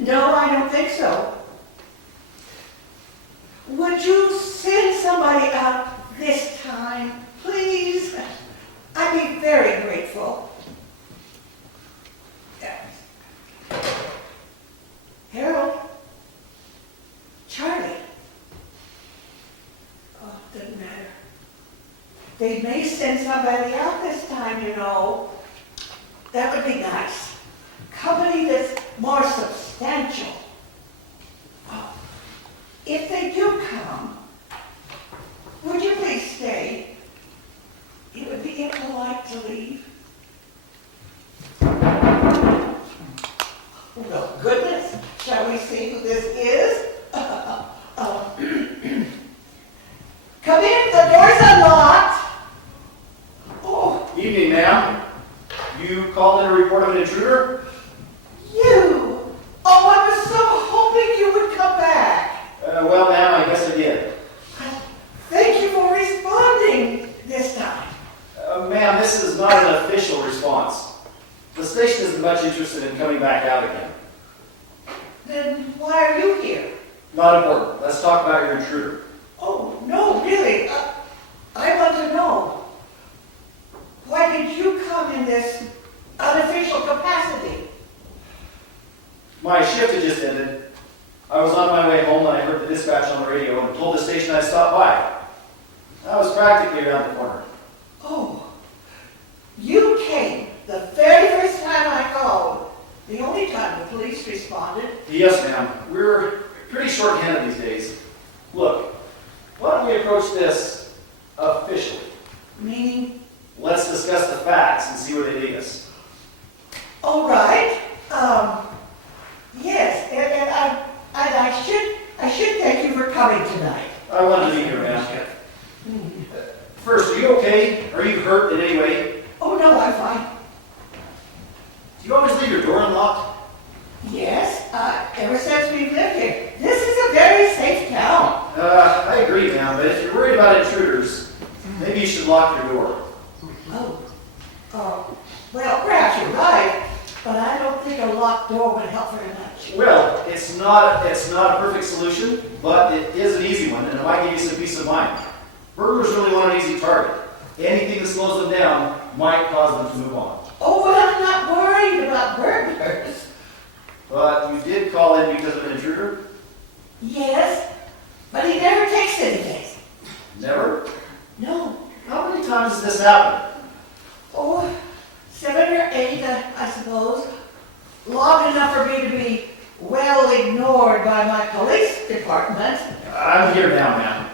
No, I don't think so. Would you send somebody out this time, please? I'd be very grateful. Harold? Charlie? Oh, doesn't matter. They may send somebody out this time, you know. That would be nice. Company that's more substantial. Oh, if they do come, would you please stay? It would be impolite to leave. Well, goodness, shall we see who this is? Come in, the door's unlocked. Oh, Evening, ma'am. You called in a report of an intruder? you! Oh, I was so hoping you would come back. Well, ma'am, I guess I did. Thank you for responding this time. Ma'am, this is not an official response. The station isn't much interested in coming back out again. Then why are you here? Not important. Let's talk about your intruder. Oh, no, really. I want to know. Why did you come in this unofficial capacity? My shift had just ended. I was on my way home when I heard the dispatch on the radio and told the station I'd stop by. I was practically around the corner. Oh, you came the very first time I called. The only time the police responded. Yes, ma'am. We're pretty short-handed these days. Look, why don't we approach this officially? Meaning, Let's discuss the facts and see where they lead us. all right. Yes, and I should thank you for coming tonight. I wanted to be here, ma'am. First, are you okay? Are you hurt in any way? Oh, no, I'm fine. Do you always leave your door unlocked? Yes, ever since we've lived here. This is a very safe town. I agree, ma'am, but if you're worried about intruders, maybe you should lock your door. Well, perhaps you're right, but I don't think a locked door would help very much. Well, it's not a perfect solution, but it is an easy one, and it might give you some peace of mind. Burglars really want an easy target. Anything that slows them down might cause them to move on. Oh, but I'm not worried about burglars. But you did call in because of an intruder? Yes, but he never takes anything. Never? No. How many times has this happened? Oh, 7 or 8, I suppose. Long enough for me to be well ignored by my police department. I'm here now, ma'am.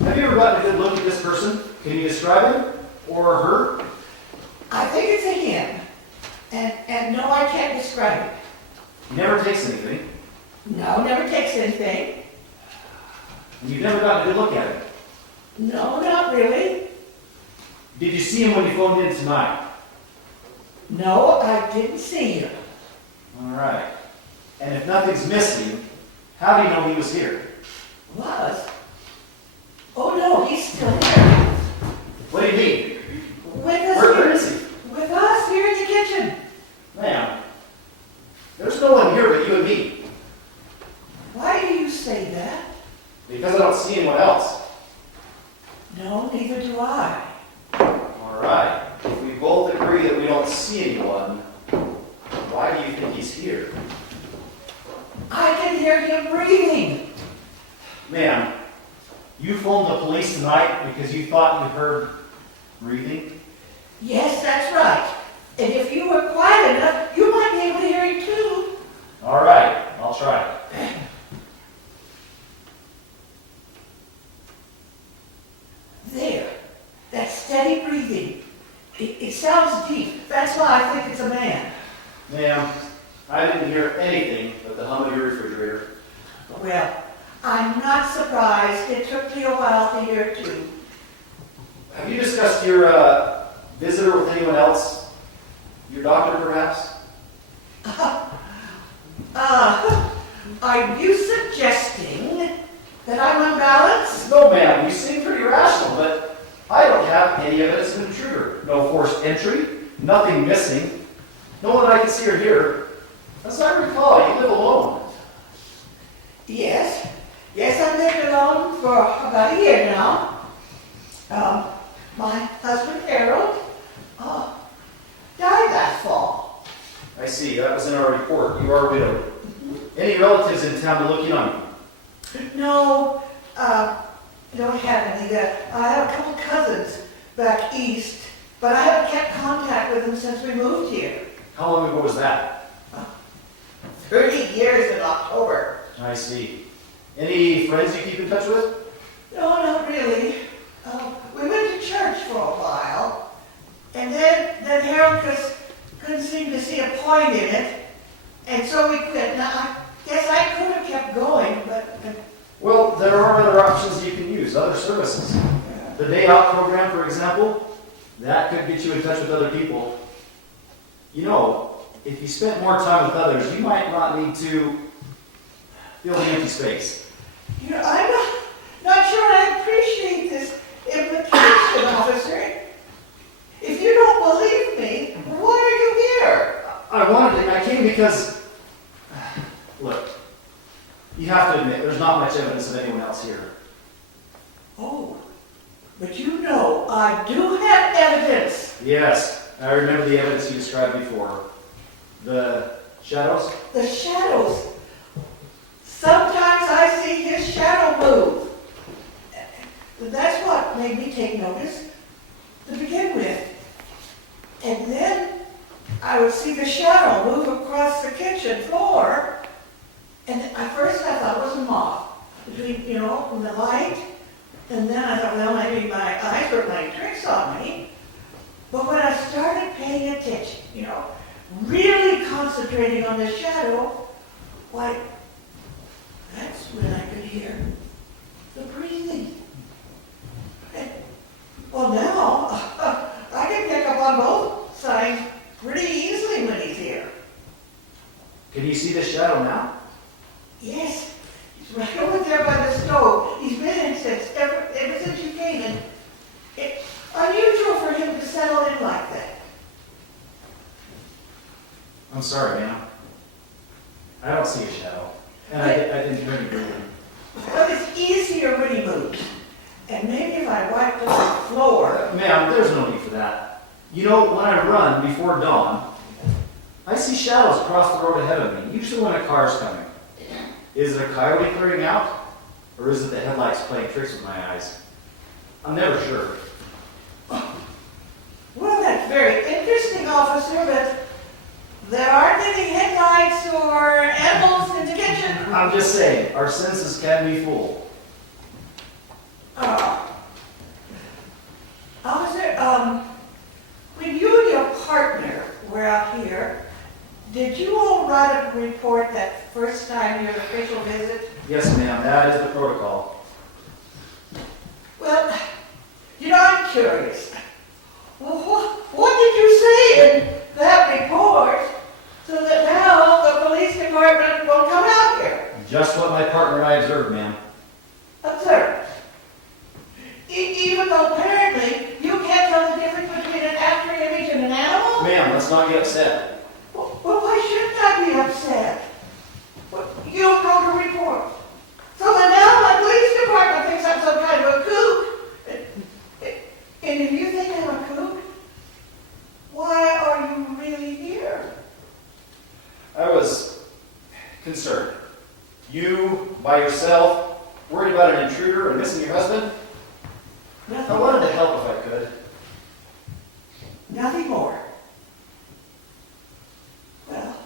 Have you ever gotten a good look at this person? Can you describe him? Or her? I think it's a him. And no, I can't describe it. He never takes anything. No, never takes anything. And you've never gotten a good look at him. No, not really. Did you see him when you phoned in tonight? No, I didn't see him. All right. And if nothing's missing, how do you know he was here? Was? Oh no, he's still here. What do you mean? With us Where here. is he? With us here in the kitchen. Ma'am, there's no one here but you and me. Why do you say that? Because I don't see anyone else. No, neither do I. All right. If we both agree that we don't see anyone, why do you think he's here? I can hear him breathing. Ma'am, you phoned the police tonight because you thought you heard breathing? Yes, that's right. And if you were quiet enough, you might be able to hear him too. All right, I'll try. There. That steady breathing. It sounds deep. That's why I think it's a man. Ma'am, I didn't hear anything but the hum of your refrigerator. Well, I'm not surprised. It took me a while to hear it too. Have you discussed your visitor with anyone else? Your doctor, perhaps? Are you suggesting that I'm unbalanced? No, ma'am. You seem pretty rational, but I don't have any evidence of an intruder. No forced entry, nothing missing. No one I can see or hear. As I recall, you live alone. Yes, yes, I've lived alone for about a year now. My husband Harold died last fall. I see, that was in our report. You are widowed. Any relatives in town to look in on you? No, don't have any. I have a couple cousins back east, but I haven't kept contact with them since we moved here. How long ago was that? 30 years in October. I see. Any friends you keep in touch with? No, not really. We went to church for a while, and then Harold just couldn't seem to see a point in it, and so we quit. Now, I guess I could have kept going, but Well, there are other options you can use, other services. The day out program, for example, that could get you in touch with other people. You know, if you spent more time with others, you might not need to fill the empty space. I'm not sure I appreciate this implication, officer. If you don't believe me, why are you here? I came because, look, you have to admit, there's not much evidence of anyone else here. Oh, but you know I do have evidence. Yes, I remember the evidence you described before. The shadows? The shadows. Sometimes I see his shadow move. That's what made me take notice to begin with. And then I would see the shadow move across the kitchen floor. And at first I thought it was a moth between, from the light. And then I thought, well, maybe my eyes were playing tricks on me. But when I started paying attention, really concentrating on the shadow, why, that's when I could hear the breathing. And, well, now I can pick up on both sides pretty easily when he's here. Can you see the shadow now? Yes, he's right over there by the stove. He's been in ever since you came, and it's unusual for him to settle in like that. I'm sorry, ma'am. I don't see a shadow. And I didn't hear any breathing. But it's easier when he moves. And maybe if I wiped on the floor. Ma'am, there's no need for that. When I run before dawn, I see shadows across the road ahead of me, usually when a car's coming. Is it a coyote clearing out? Or is it the headlights playing tricks with my eyes? I'm never sure. Well, that's very interesting, officer, but there aren't any headlights or animals in the kitchen. I'm just saying, our senses can be fooled. Officer, when you and your partner were out here, did you all write a report that first time your official visit? Yes, ma'am, that is the protocol. Well, I'm curious. Well, what did you say in that report so that now the police department will come out here? Just what my partner and I observed, ma'am. Observe. Even though apparently you can't tell the difference between an after image and an animal? Ma'am, let's not get upset. Well, why shouldn't I be upset? Well, you wrote a report. So that now my police department thinks I'm some kind of a kook. And if you think I'm a kook, why are you really here? I was concerned. You, by yourself, worried about an intruder and missing your husband? I wanted to help if I could. Nothing more. Well,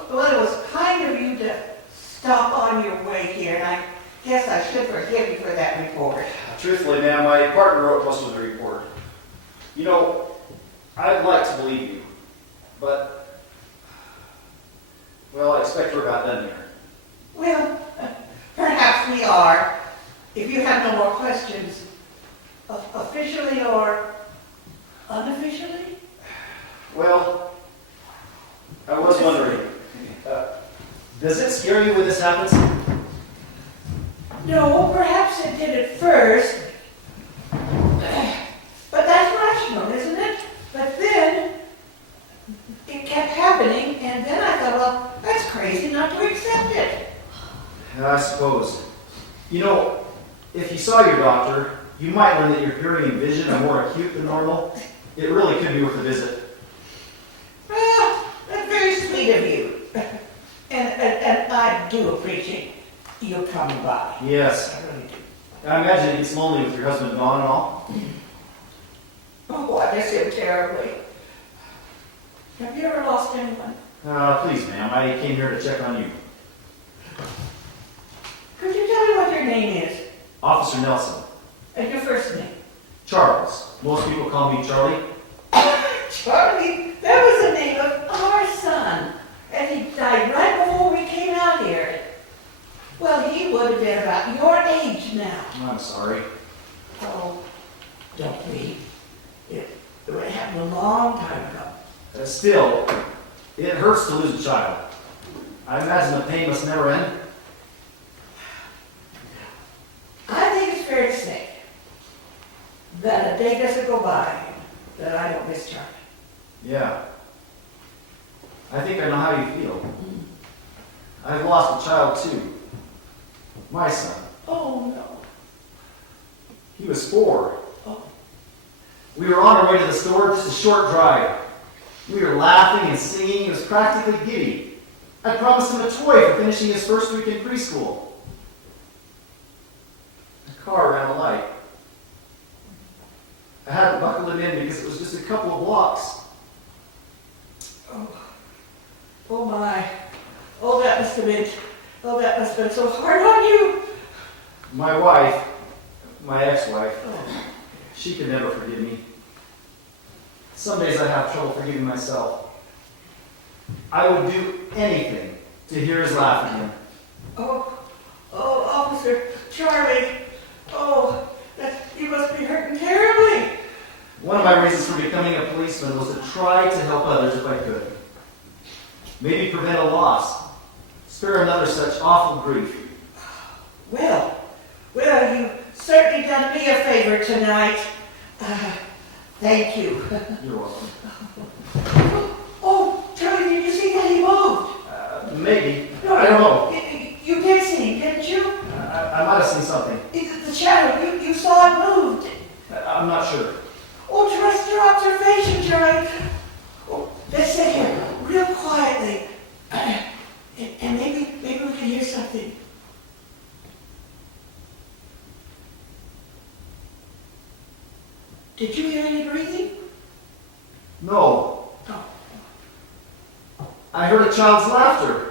it was kind of you to stop on your way here, and I guess I should forgive you for that report. Truthfully, ma'am, my partner wrote most of the report. I'd like to believe you, but, well, I expect we're about done here. Well, perhaps we are. If you have no more questions, officially or unofficially? Well, I was wondering, does it scare you when this happens? No, perhaps it did at first. But that's rational, isn't it? But then it kept happening, and then I thought, well, crazy not to accept it. I suppose. You know, if you saw your doctor, you might learn that your hearing and vision are more acute than normal. It really could be worth a visit. Well, that's very sweet of you. And I do appreciate you coming by. Yes. I really do. I imagine it gets lonely with your husband gone and all. Oh, I miss him terribly. Have you ever lost anyone? Please, ma'am, I came here to check on you. Could you tell me what your name is? Officer Nelson. And your first name? Charles. Most people call me Charlie. Charlie, that was the name of our son. And he died right before we came out here. Well, he would have been about your age now. I'm sorry. Oh, don't be. It happened a long time ago. Still, it hurts to lose a child. I imagine the pain must never end. I think it's fair to say that a day doesn't go by that I don't miss Charlie. Yeah. I think I know how you feel. I've lost a child too. My son. Oh, no. He was 4. Oh, We were on our way to the store, just a short drive. We were laughing and singing. He was practically giddy. I promised him a toy for finishing his first week in preschool. The car ran a light. I hadn't buckled it in because it was just a couple of blocks. oh my. Oh, that must have been so hard on you. My wife, my ex-wife, Oh, she could never forgive me. Some days I have trouble forgiving myself. I would do anything to hear his laugh again. oh, Officer Charlie. Oh, you must be hurting terribly. One of my reasons for becoming a policeman was to try to help others if I could. Maybe prevent a loss. Spare another such awful grief. Well, you've certainly done me a favor tonight. Thank you. You're welcome. Oh, Charlie, did you see that he moved? Maybe. I don't know. You did see him, didn't you? I might have seen something. The shadow, you saw it moved. I'm not sure. Oh, trust your observation, Charlie. Oh, let's sit here real quietly. And maybe we can hear something. Did you hear any breathing? No. Oh. I heard a child's laughter.